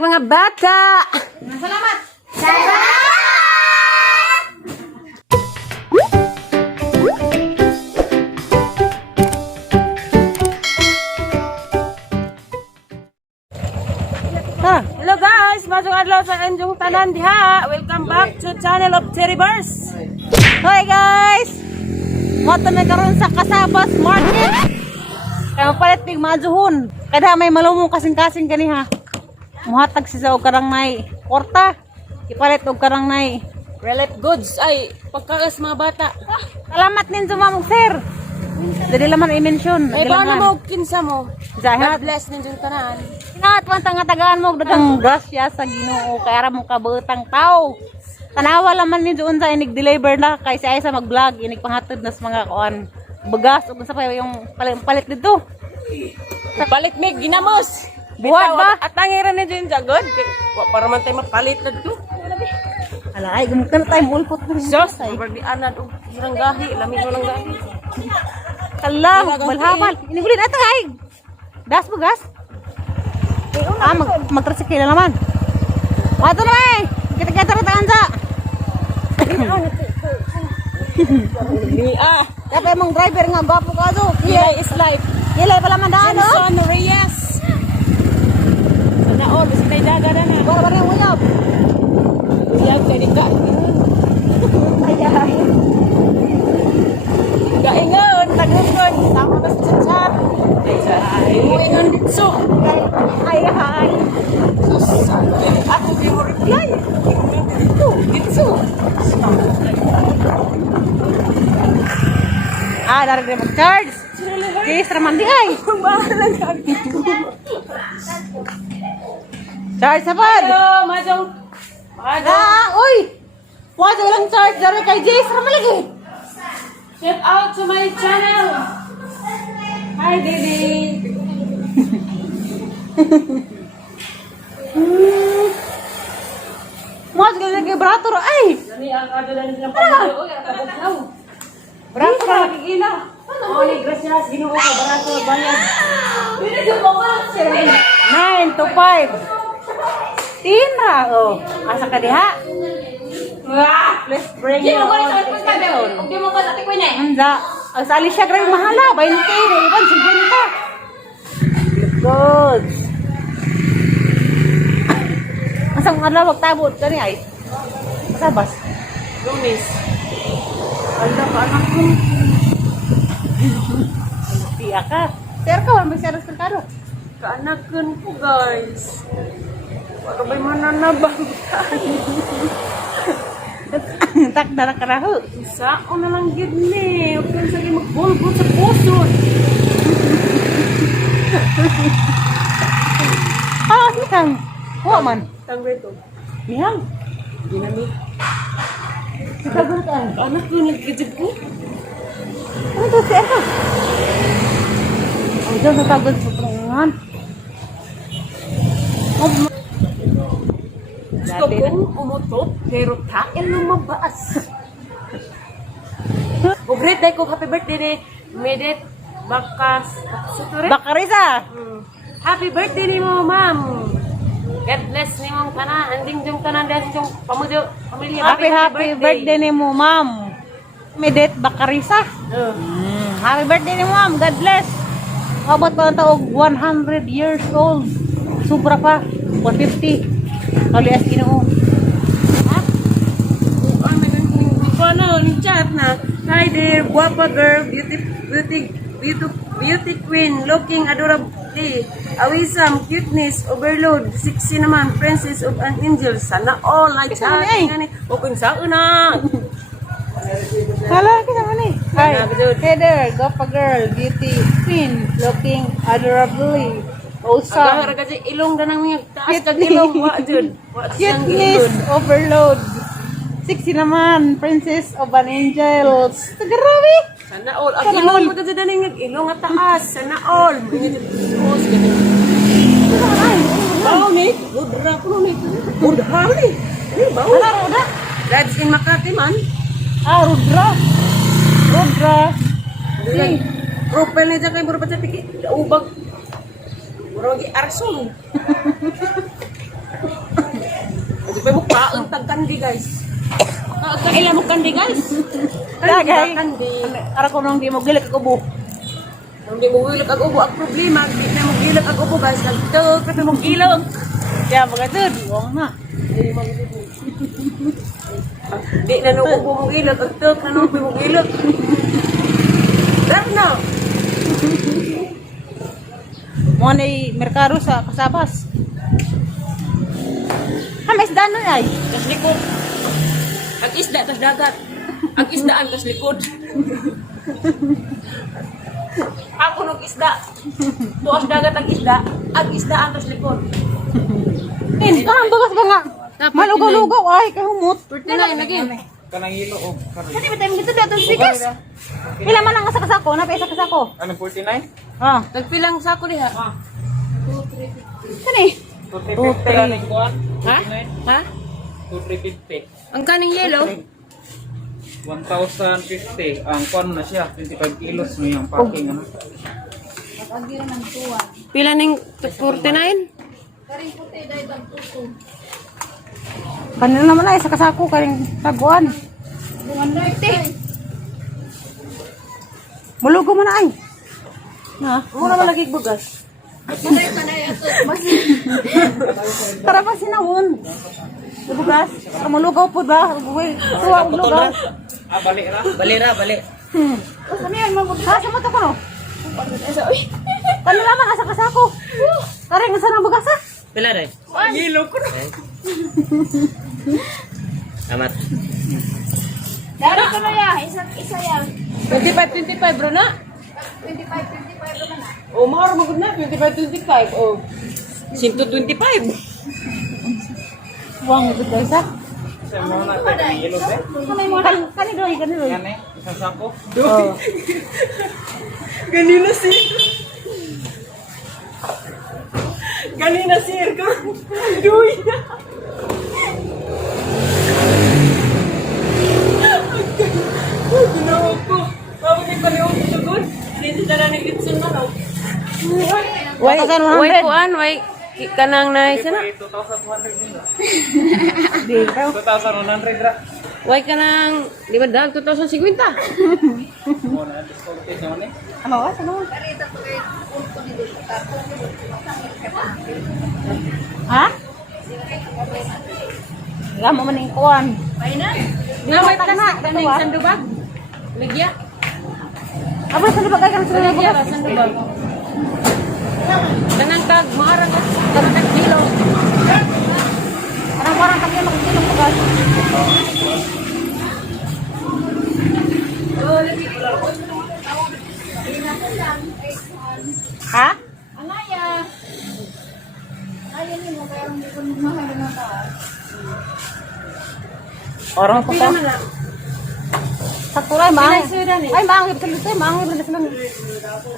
balik mga bata! Salamat! Hello guys! Masong adlaw sa inyong tanan diha! Welcome back to channel of Cherryverse! Hi guys! Moto na karon sa Kasabas Market! Kaya mapalit pig majuhon! Kada may malumong kasing-kasing ganiha. Muhatag siya og karang nay porta. Ipalit og karang nay relief goods ay pagkakas mga bata. Salamat ninyo mamong sir. Dili laman i-mention. Ay ba na mo kinsa mo? Zahat. God bless ninyo tanan. Ingat man tagaan mo dagang grasya sa Ginoo kay ara mo kabuutang tao. Tanawa laman ninyo unsa inig deliver na kay si Aisa mag-vlog inig panghatod nas mga kuan. Bugas ug sa pa yung palit dito. Palit mig ginamos. Buhat ba? At tangiran ni Jun Jagod. Para man tayo mapalit na dito. Ala ay gumukan tayo mulpot na Sos, bardi anad og irang gahi, lami mo lang gahi. Kala, malhabal. Inigulin ato ay. Das bugas. Magtrasikila naman. Ato na eh. Kita-kita rin tangan Lia. Kaya emang driver nga gwapo ka so. Lia is life. Kilay pala man daan no? Jenson Reyes. Sana all, basta tayo daga na na. Bara-bara yung uyab. Uyab kay ka. Ayay. Gaingon, tagugon. Tama na sa chat. Ay, muingon ditso. Ayay. Sus, ako di mo reply. Ditso. Dari dia mag-charge. Yes, raman di ay. Charge sapad. Hello, Majong. Uy. Wajo lang charge dari kay Jess raman lagi. Shout out to my channel. Hi, Didi. Mas lagi beratur ay. Ini ang ada dan ng pamilya. Oy, nakabugnaw. Beratur lagi gila. Oh, ni gracias, Ginoo ka barato bayad. Dili jud mo ba? 9 to 5. Tina, oh. Asa ka diha? Wah, Let's bring di you mo ko on sa pagkabe. Di mo ko sa tikoy na. Anda. Ang sa Alicia Gray mahala. 20. Iban, 50. Good. Asang adlaw magtabot ka ni ay? Kasabas. Lunes. Alda ka anak ko. Tiya ka. Sir ka, wala may seras karo. Kaanakan ko, guys. Para may mananabang. Takda na karaho. Sao na lang gid ni. Huwag kang sige magbulbul sa puso. Hikang. Huwa man. Tangre to. Mihang. Ginamit. Sikagun ka. Anak ko nagkajig ko. Ano to, sir ka? Ang dyan sa tagod sa tungan. Gusto kong umutot, pero tain lumabas. Ugrit day ko happy birthday ni Medet Bakas. Suture? Bakarisa. Happy birthday ni mo, ma'am. God bless ni mong tanan. Anding jong tanan din jong pamilya. Happy birthday ni mo, ma'am. Medet Bakarisa. Happy birthday ni mo, ma'am. God bless. Abot pa ang taog 100 years old. Sobra pa. 150. Kalias Ginoo. Ha? Ano, ni chat na. Hi there, guapa girl, beauty queen, looking adorably, awisam, cuteness, overload, sexy naman, princess of an angel. Sana all like that. O kung saan na. Hala, kita mo ni. Hi, Heather, Goppa girl, beauty queen, looking adorably. Agahara Awesome. kasi ilong na nang mga taas kag ilong. Wa dyan. Cuteness, overload. Sexy naman, princess of an angel. Grabe. Sana all. Ang ilong mo kasi daling ilong at taas. Sana all. Bau ni. Budra ko ni. Budra ni. Bau. Ano, Roda? That's in Makati man. Rudra. Rudra. Profile niya kay Buro Pacapiki. Ubag. Buro gi Arson. kandi guys. Ilan mo kandi guys? Dagay. Kandi. Ara ko nang di mo gilik ako bu. Hindi mo gilag ang ubo. Ang problema, hindi na mo gilag ang ubo guys. Nagtog, kasi mo gilag. Kaya mga dud, wala na. Hindi na nung ubo mo gilag. Ang tog na nung ubo mo gilag. Pero na. Mo na merkado sa Kasabas. May isda nun ay. Tas likod. Ang isda, tas dagat. Ang isdaan, tas likod. Ako nung isda. Tuwas dagat ang isda. Ang isdaan, tas likod. Ang bagas ba nga? Malugaw-lugaw ay kay humot. Pwede na yun lagi. Kanang ilo o karne. Kani ba tayo dito dito bigas? Pila man ang kasako, napay sa kasako. Ano 49? Ah, Nagpilang sako diha. kani. 250 lang ang kuan. Ha? Ha? 250. Ang kaning yellow? 1,050. Ang kuan na siya 25 kilos mo yung packing ano. Pila ning 49? Kanina naman ay sa kasako kaning taguan. 150. Mulugo mo na ay. Na, Mura man lagi bugas. para pa sinawon. Bugas, para mulugaw po ba? Uy, tuwa mulugaw. Balik ra. Balik. Ano yan, ha, sa mata ko no? Kanina naman asa kasako. Karing asa ng bugas ha? Pila rin? Yelo ko na. Amat. Dari ko na ya, isa yan. 25 bro na? 25 naman na. O, mahal magod na. 25. O, 125. Buwang mo guys ha? Sa mo na kay yelo be. Kani doy. Yan eh, isang sako. Oh. Ganina sir. Ganina sir ko. Duy. Ginawa ko. Bakit ko niyo tugod? Dito na lang gitsun na raw. Wait, Wait kuan, wait kanang na isa na. 2,200 din. Di ka. 2,100 ra. Wait kanang, di ba dahil 2,050? Mo na discounted naman eh. Ano ba? Ano? Ha? Wala mo man yung kuwan. Naway plastic kaning sandubag. Ligya. Aba, saan ba kaya sa mga Ligya bukas? ra sandubag. Kanang tag maarang at kanang kilo. Parang kami makikilong bukas. Ha? Anaya. Ayan mo, kaya hindi ko mahal na taas. Orang ko Pila to. man na. Sakto rin, maang. Pila sudan eh. Ay, maang. Ibig sabihin, maang. Ibig sabihin.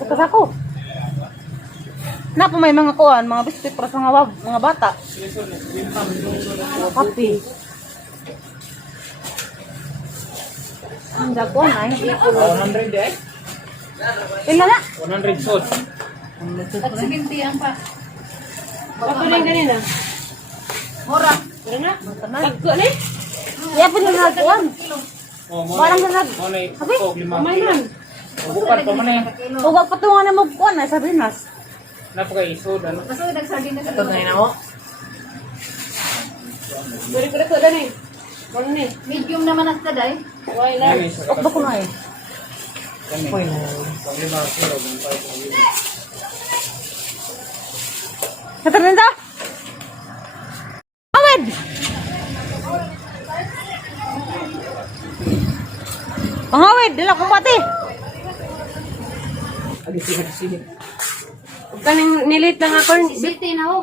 Ito sa ako. Na po may mga kuwan, mga biskuit para sa mga bata. Kapi. Ang dagwan ay. 100 eh. Ila na. 100 sod. At 70 ang pa. Ako rin ganina. Mura. Pero na. Tagko ni. Iya po na nagkuwan. Oh, mo Parang na. nag. Mo na Sabi? ito, 5 Kamay man. Bukan pa man eh. Huwag patungan na magkuwan ay sabi nas. Napaka isod ano. Kaso nagsagin na sa Ito ganina mo. Bari ko dako dani. Ano ni? medium naman ang taday. Why na? Yan isa Okba ko na eh. Kami. Pag 5 kilo, 5 kilo. Katarinda. Awed. Pangawid, dila ko pati. Kaning nilit lang ako. City na ho,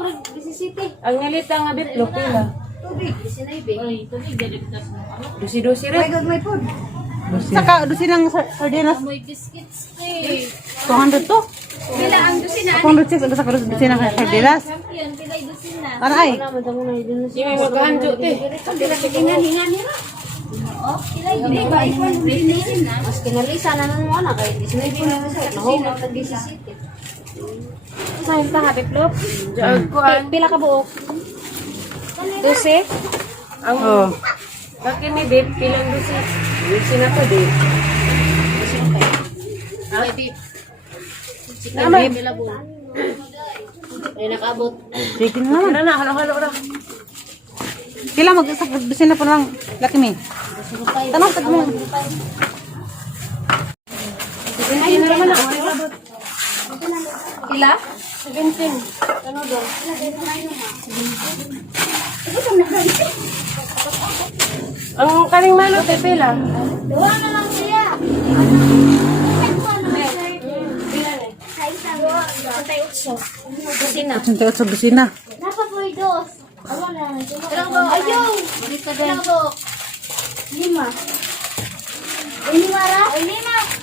City. Ang nilit lang nga bitlo pila. Tubig, sinaybe. Ay, tubig, dalitas mo. Dusi-dusi rin. May food. Saka dusin ng sardinas. May biscuits eh. 200 to. Pila ang dusina? 206 ang saka dusin ng sardinas. Champion, pila yung dusina? Ano ay? Di may magkahanjo te. Hingan-hingan nila. Oo, pila yung dusina. Ba, ikaw yung dusina. Mas kinalisa na nang wala kayo. Sinaybe na sa dusina. Tag-17. Saan ta nga bitlop? Kuan. Pila ka buok? 12. Ang Oh. Bakit may babe, pilang dosi? Dosi na to, babe. Ay, beef. Chicken Naman. beef nilabon. Ay, nakabot. Chicken na naman. Tara na, halo-halo na. Sila mag-isip na po lang. Laki mi. Tanong ka mo. Ay, na naman ako. Kila? 17. Ano doon? Ang kaning manok, ay pila. Dua na lang siya. Kusina. 88 busina. Napa po dos? Ilang do? Ayaw! Ilang do? 5. Lima ra? 5.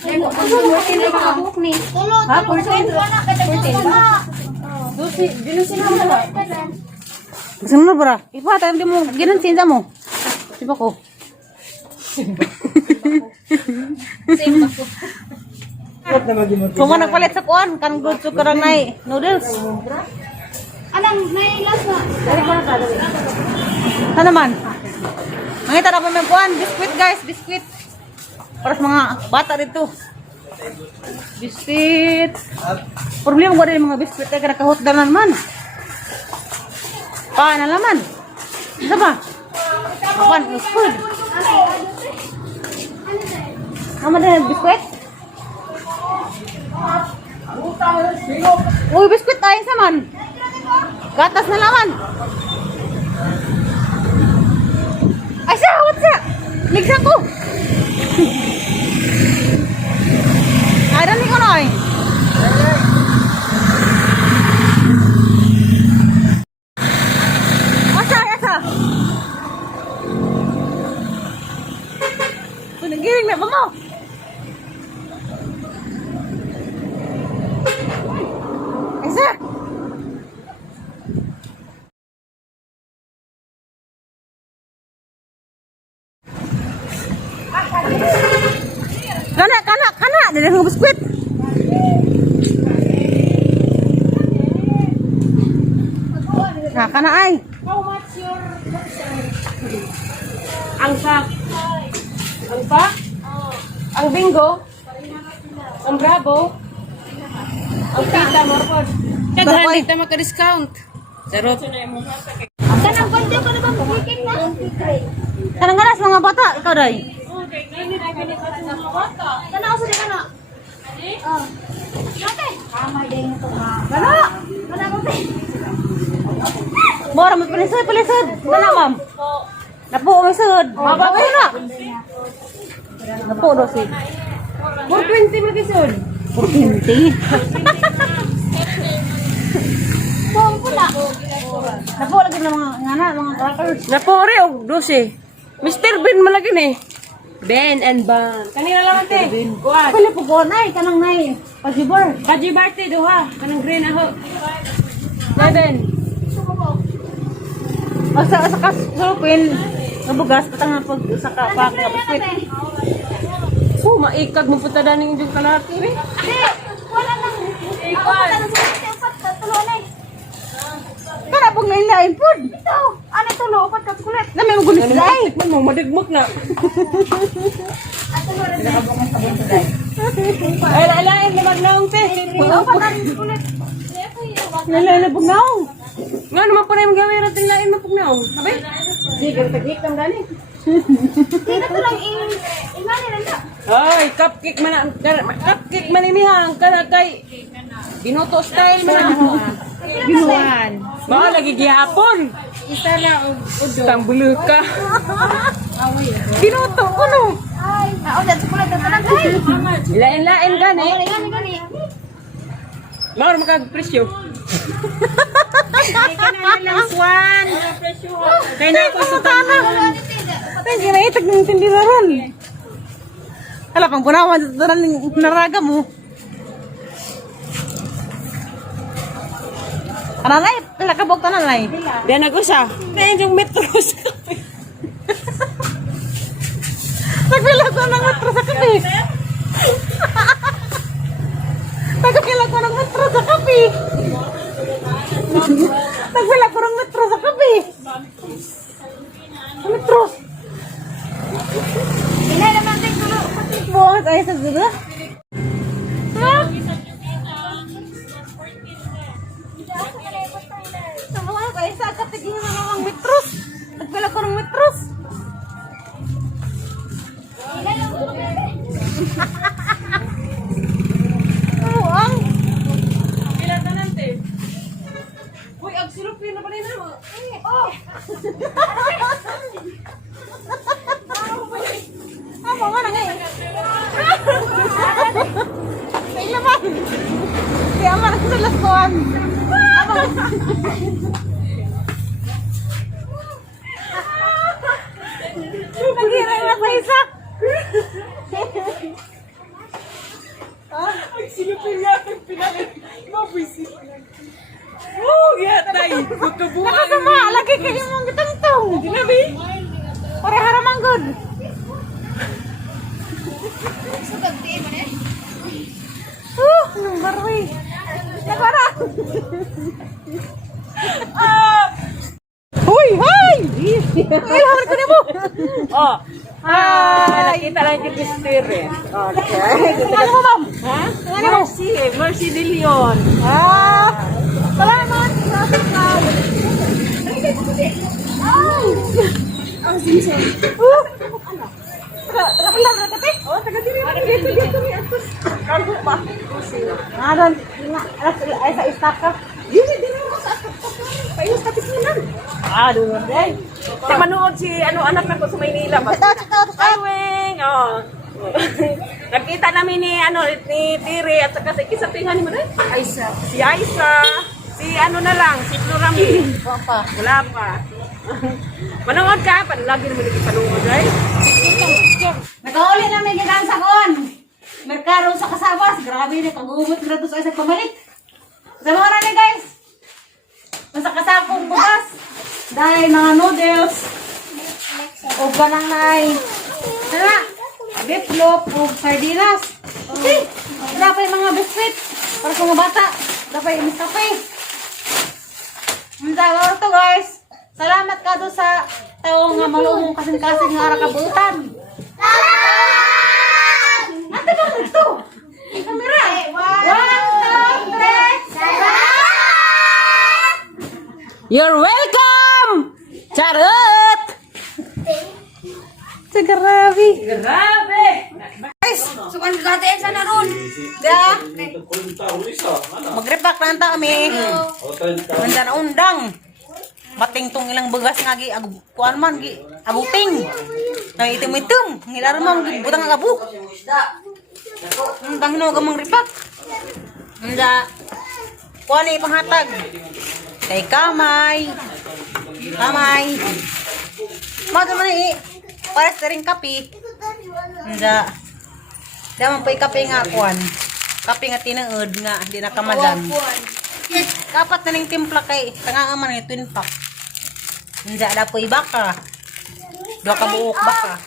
Ano mo kinabuk ni? Tulo, tulo. 14. Dosi, binusi na mo ba? Gusto mo bra? Ipata hindi mo ginan sinda mo. Siba ko. Kung ano nagpalit sa kuan, kan good to karang nay noodles. Anong nailas na? Ano naman? Mangita na po may kuan, biskuit guys, biskuit. Para sa mga bata dito. Biskuit. Problema ko rin yung mga biskuit ay nakahot na naman. Na laman. Isa ba? Kuan, food. Ano din biskuit? Uy, biskuit tayo sa man. Gatas na laman. Ay, siya, what's that? Ligsan ko. Ay, dami ko na eh. Asa, asa. Pinagiring na ba mo? Asa. Kana. Dari ng biskuit. Kana ay. How much your ang sak? Ang pa? Ang bingo? Ang bravo? Ang pita, morpod. Baroy. Hindi tayo maka-discount. Charot. Kanang bandyo ka na ba bukikin na? Kanang ganas mga bata, ikaw day. Kana ako sa kana. Oh. Okay. Kamay din ito ha. Kana. Kana mo pe. Mora mo palisod. Kana ma'am. Napo mo sud. Mabago na. Napo do si. 420 magisod. 420. Bong pula. Napo lagi na mga crackers. Napore og 12. Mr. Ben malagi ni. Ben and Ban. Kanina lang ate. Kuat. Pili po ko nay kanang nay. Pasibar. Kaji birthday duha. Kanang green aho. Ben. Asa kasulpin. Nabugas patang pag sa kapak na biskuit. Maikag mo punta daning yung kalaki ni. Di, wala nang. Wala nang sa tulo na. Kana pag nailain pud. Ito, ano tulo upat ka kulit. Na may magulis day. Tikman mo, madigmok na. Ato mo rin. Ay, lain na magnaong te. Upat ka kulit. Nailain na pugnaw. Nga naman pa na yung gawin natin lain mapugnaong. Sabi? Sige, tagik kang gani. Dito to lang imani lang na. Ay, cupcake man cupcake man imihang kana kay Binoto style man. Binuan. Mao lagi gihapon. Isa na udo. Tang buluka. Binuto ko no. Ay, naulan sa kulit na lang kay. Lain-lain gani. Gani gani. Mao makag presyo. Kaya na ako sa tanah. Ay, ginaitag ng tindiran. Hala, pang bunawan sa tanah ng naraga mo. Ananay, lakabog ka nanay. Diyan nag-usa. Diyan yung metro sa kape. Nagbilag ko ng metro sa kape. Nagbilag ko ng metro sa kape. Nagbilag ko ng metro sa kape. Ano isa dito. Sama nga kayo sa katigin na ng metros. Nagpila ko ng metros. Ang Pila na nante. Uy, ang silupin na pa rin mo. Oh! Ano nga na ngayon? Ay naman. Kaya man sa lakuan. Nagiray na sa isa. Ang silupin nga ang pinakit. Mabuisit. Oh, yatay. Magkabuhan. Nakasama, lagi kayo mong gitangtong. Ginabi. Pare haramang good. Number way. Nagara. Uy, hi! Ay, hawal ko na mo. Oh. Hi! Nakita lang yung spirit. Ano mo, ma'am? Ha? Mercy. Mercy de Leon. Salamat. Salamat. Ang sinsin. Taga-pilar na kati? Oh, taga-diri. Dito. Kago pa. Naran. Ay, sa istak ka. Dili mo sa payos katikinan. Doon day. Sa manood si anak na ko sa Maynila. Ito. Awing. Oh. Nakita namin ni Tiri at saka si kisatingan ni mo rin. Aisa. Si Aisa. Si na lang, si Florami. Wala pa. Manood ka, lagi naman ikipanood, right? Nakauli na may gigan sa kon. Merkado sa kasabas. Grabe na pag-uumot na doon sa isang pamalik. Sa mga na guys. Sa kasapong bukas. Dahil mga noodles. O ganang nai. Tara. Beefloaf o sardinas. Okay. Dapat mga biscuit. Para sa mga bata. Dapat yung kape. Ang tawag to guys. Salamat ka doon sa tao nga malumong kasing-kasing nga rakabutan. Ate ba ito? Kamera. 1, 2, 3. You're welcome! Charot! Sa grabe. Grabe! Guys, Sukan gati sa naron. da. Mag-repack na anta kami. Nanda na undang. Bating tong ilang bugas nga gi kuan man gi abuting. Nang itim-itim, ngilar man gi butang nga abu. Undang no gamang repack. Nanda kuan ni panghatag. Kay kamay. Mado man i pares na rin kape. Nanda daman pa kape nga kuan. Kape nga tinuod nga di na kamadan. Kapat na ning timpla kay tanga man ni twin pack. Nda da po baka. Do ka buok baka.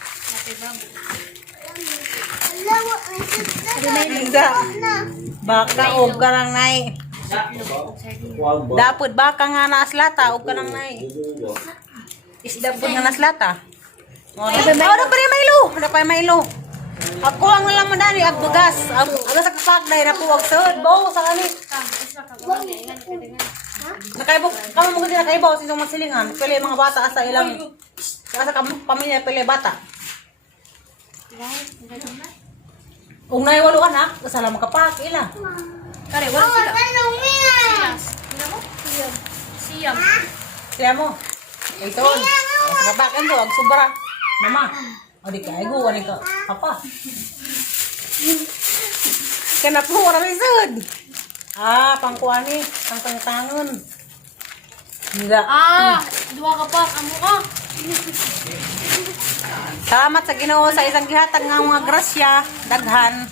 Nda. Baka og kanang nay. Dapod baka nga naaslata og kanang nay. Isda pud nga naslata. Oh, da pa Milo. Ako ang lang madani ag bugas. Ag sa kapak dai na puwag sud. Bo sa kani. Nakaibog, kamo mo kasi nakaibaw sa isang magsilingan. Pili mga bata sa ilang, sa pamilya, pili bata. Kung naiwalo anak, kasala makapak, ila. Kare, wala sila. Siyam. Siya mo. Ito. Sa kapakan to, ang sobra. Mama. O di ka, aigo, wala ka. Papa. Kana po, wala may sud. Pangkuani, pangtangon. Nila. Dua ka pa, amo ka. Salamat sa Ginoo sa isang gihatag nga mga grasya, daghan.